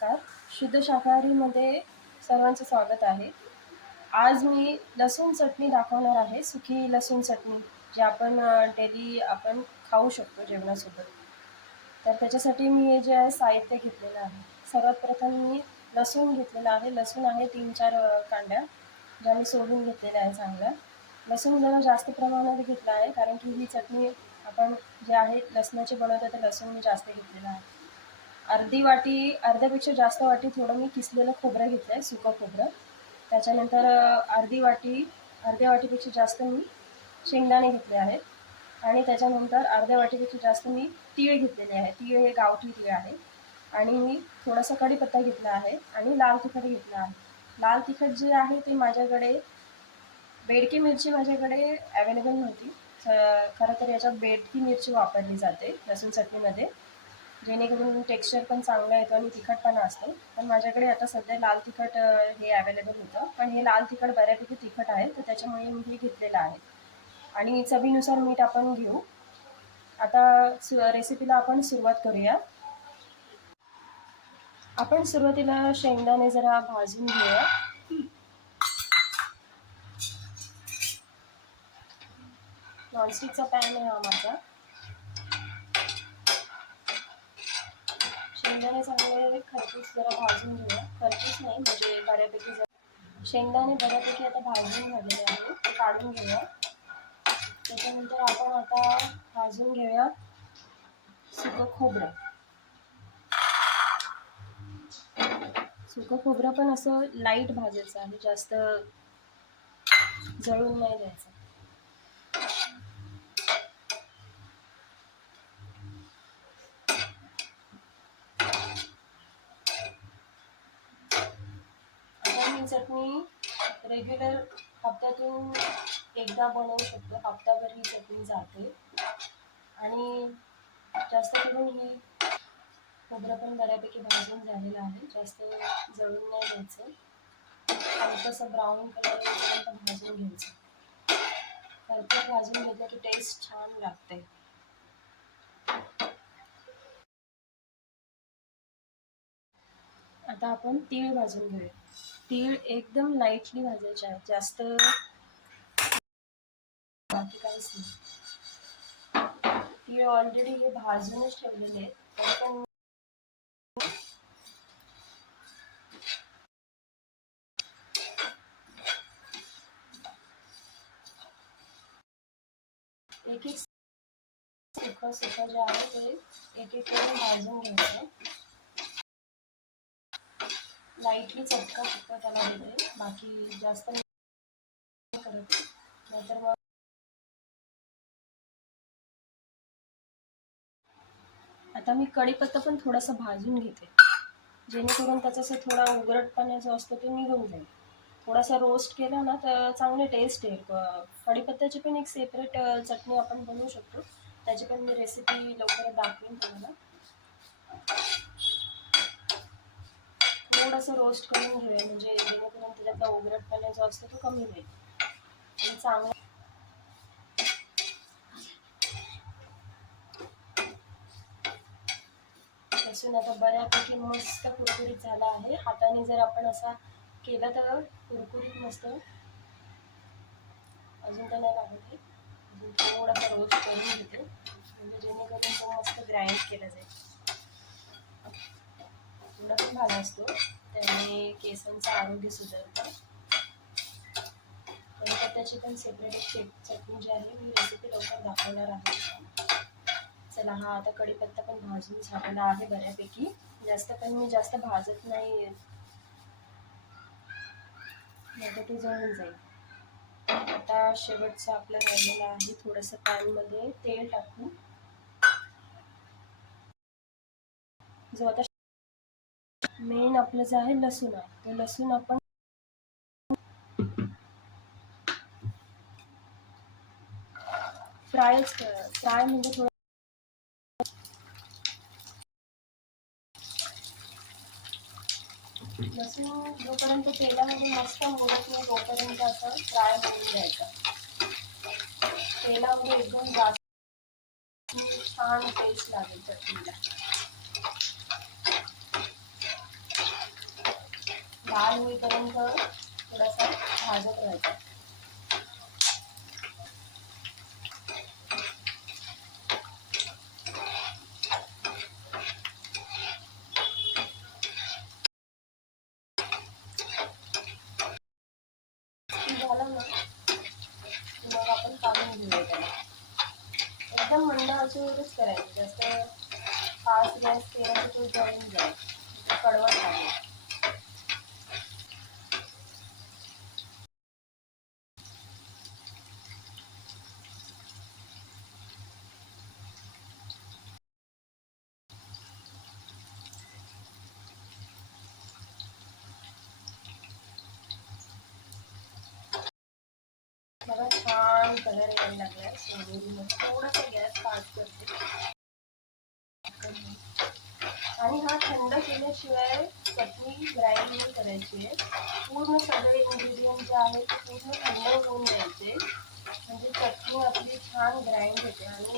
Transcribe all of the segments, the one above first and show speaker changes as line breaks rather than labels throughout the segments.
नमस्कार. शुद्ध शाकाहारीमध्ये सर्वांचं स्वागत आहे. आज मी लसूण चटणी दाखवणार आहे. सुकी लसूण चटणी जी आपण डेली आपण खाऊ शकतो जेवणासोबत. तर त्याच्यासाठी मी हे जे आहे साहित्य घेतलेलं आहे सर्वात प्रथम मी लसूण घेतलेला आहे. लसूण आहे तीन चार कांड्या ज्या मी सोलून घेतलेल्या आहे चांगल्या. लसूण जरा जास्त प्रमाणात घेतला आहे कारण की ही चटणी आपण जे आहे लसणाची बनवतो तर लसूण मी जास्त घेतलेलं आहे. अर्धी वाटी अर्ध्यापेक्षा जास्त वाटी थोडं मी किसलेलं खोबरं घेतलं आहे सुकं खोबरं. त्याच्यानंतर अर्धी वाटी अर्ध्या वाटीपेक्षा जास्त मी शेंगदाणे घेतले आहेत. आणि त्याच्यानंतर अर्ध्या वाटीपेक्षा जास्त मी तीळ घेतलेले आहे. तीळ हे गावठी तीळ आहे. आणि मी थोडासा कढीपत्ता घेतला आहे आणि लाल तिखट घेतला आहे. लाल तिखट जे आहे ते माझ्याकडे बेडकी मिरची माझ्याकडे अवेलेबल नव्हती. ख- खरं तर याच्यात बेडकी मिरची वापरली जाते लसूण चटणीमध्ये. जेणेकरून टेक्स्चर पण चांगलं येतं आणि तिखटपणा असतो. पण माझ्याकडे आता सध्या लाल तिखट हे अवेलेबल होतं. पण हे लाल तिखट बऱ्यापैकी तिखट आहे तर त्याच्यामुळे मी हे घेतलेलं आहे. आणि चवीनुसार मीठ आपण घेऊ. आता सु रेसिपीला आपण सुरुवात करूया. आपण सुरुवातीला शेंगदाणे जरा भाजून घेऊया. नॉनस्टिकचा पॅन आहे हा माझा. शेंगदाणे चांगले खरपूस जरा भाजून घेऊया. खरपूस नाही म्हणजे बऱ्यापैकी जरा शेंगदाणे बऱ्यापैकी आता भाजून झालेले आहे ते काढून घेऊया. त्याच्यानंतर आपण आता भाजून घेऊया सुकं खोबरं. सुकं खोबरं पण असं लाइट भाजायचं आणि जास्त जळून नाही द्यायचं आता ही चटणी रेग्युलर हप्त्यातून एकदा बनवू शकतो. हप्ताभर ही चटणी जाते. आणि जास्त करून ही खोबरं पण बऱ्यापैकी भाजून झालेलं आहे. जास्त जळून नाही घ्यायचं. हलकंसं ब्राऊन कलरपर्यंत भाजून घ्यायचं. खरपूर भाजून घेतलं की टेस्ट छान लागते. आता आपण तीळ भाजून घेऊया. तीळ एकदम लाईटली भाजायचे आहेत जास्त बाकी काहीच नाही. तीळ ऑलरेडी हे भाजूनच ठेवलेले एक एक सुकं सुकं जे आहे ते एक एक करून भाजून घ्यायचं. लाईटली चटका फक्त त्याला देते बाकी जास्त नाही करत. नाहीतर मग आता मी कढीपत्ता पण थोडासा भाजून घेते. जेणेकरून त्याचा असं थोडा उघडटपणा जो असतो तो निघून जाईल. थोडासा रोस्ट केला ना तर चांगले टेस्ट येईल. कढीपत्त्याची पण एक सेपरेट चटणी आपण बनवू शकतो. त्याची पण मी रेसिपी लवकरच दाखवेन तुम्हाला. असं रोस्ट करून घेऊया. म्हणजे जेणेकरून त्याच्यातला उघडटपणा जो असतो तो कमी होईल. आणि चांगला लसूण आता बऱ्यापैकी मस्त कुरकुरीत झाला आहे. हाताने जर आपण असा केला तर कुरकुरीत मस्त अजून तर नाही लागत आहे. थोडासा रोस्ट करून घेते. म्हणजे जेणेकरून तो मस्त ग्राइंड केला जाईल. थोडासा भाग असतो. त्याने केसांचं आरोग्य सुधारतं. त्याची पण सेपरेट एक चटणी जी आहे मी रेसिपी लवकर दाखवणार आहे. चला हा आता कढीपत्ता पण भाजून झालेला आहे बऱ्यापैकी. जास्त पण मी जास्त भाजत नाही नाही ते जळून जाईल. आता शेवटचा आपला राहिलेला आहे थोडंसं पॅनमध्ये तेल टाकू जो आता मेन आपलं जे आहे लसूण आहे. तर लसूण आपण फ्रायच फ्राय म्हणजे थोडं लसूण जोपर्यंत तेलामध्ये मस्त मोडत नाही तोपर्यंत असं फ्राय करून द्यायचं तेलामध्ये एकदम जास्त छान टेस्ट लागेल चटणीला. लाल होईपर्यंत थोडासा भाजत राहायचा. झालं ना मग आपण काढून घेऊया त्याला. एकदम मंद आचेवरच करायचं जास्त फास्ट गॅस केला तर तो जळून जाईल कडवट लागेल बघा छान कलर यायला लागला सोनेरीमध्ये थोडासा गॅस फास्ट करते आणि हा थंड केल्याशिवाय चटणी ग्राइंड नाही करायची. आहे पूर्ण सगळे इन्ग्रेडियंट जे आहेत ते पूर्ण थंड होऊन द्यायचे म्हणजे चटणी आपली छान ग्राइंड होते आणि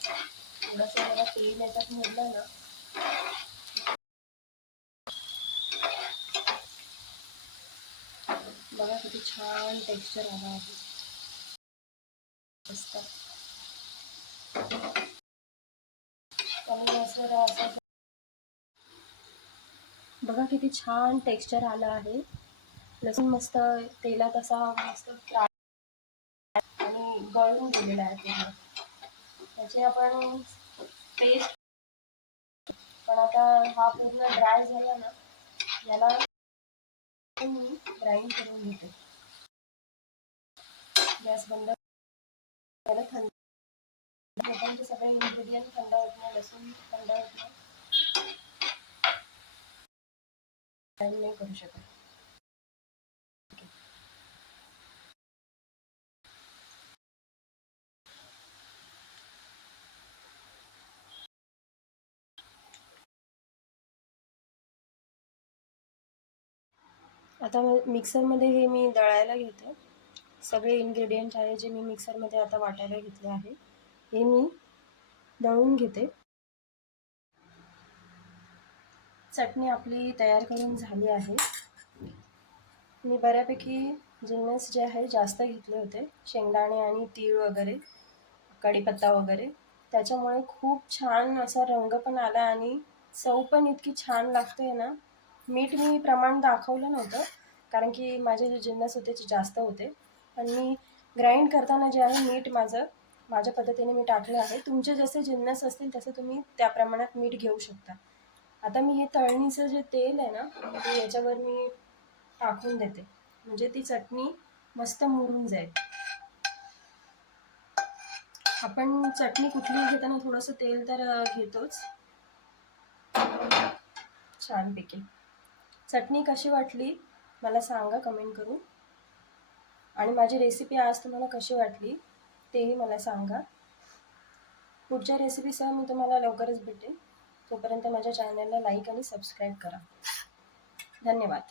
थोडंसं जरा तेल याच्यात मोडलं ना बघा किती छान टेक्स्चर आला आहे मस्त बघा किती छान टेक्स्चर आलं आहे. लसूण मस्त तेलात असा मस्त फ्राय आणि गळून गेलेला आहे. त्याचे आपण पेस्ट पण आता हा पूर्ण ड्राय झाला ना याला मी ग्राइंड करून घेते. गॅस बंद त्याला थंड तोपर्यंत सगळे इन्ग्रेडियंट थंड होत नाही लसूण थंड होत नाही. नाही करू शकत. आता मिक्सरमध्ये हे मी दळायला घेते. सगळे इन्ग्रेडियंट आहे जे मी मिक्सरमध्ये आता वाटायला घेतले आहे. हे मी दळून घेते. चटणी आपली तयार करून झाली आहे. मी बऱ्यापैकी जिन्नस जे आहे जास्त घेतले होते. शेंगदाणे आणि तीळ वगैरे कढीपत्ता वगैरे. त्याच्यामुळे खूप छान असा रंग पण आला आणि चव पण इतकी छान लागते ना. मीठ मी प्रमाण दाखवलं नव्हतं कारण की माझे जे जिन्नस होते ते जास्त होते. पण मी ग्राइंड करताना जे आहे मीठ माझं माझ्या पद्धतीने मी टाकलं आहे. तुमचे जसे जिन्नस असतील तसं तुम्ही त्या प्रमाणात मीठ घेऊ शकता. आता मी हे तळणीचं जे तेल आहे ना ते याच्यावर मी टाकून देते. म्हणजे ती चटणी मस्त मुरून जाईल. आपण चटणी कुठली घेताना थोडंसं तेल तर घेतोच. छानपैकी चटणी कशी वाटली मला सांगा कमेंट करून. आणि माझी रेसिपी आज तुम्हाला कशी वाटली तेही मला सांगा. पुढच्या रेसिपीसह मी तुम्हाला लवकरच भेटेन. तोपर्यंत माझ्या चॅनलला लाईक आणि सबस्क्राईब करा. धन्यवाद.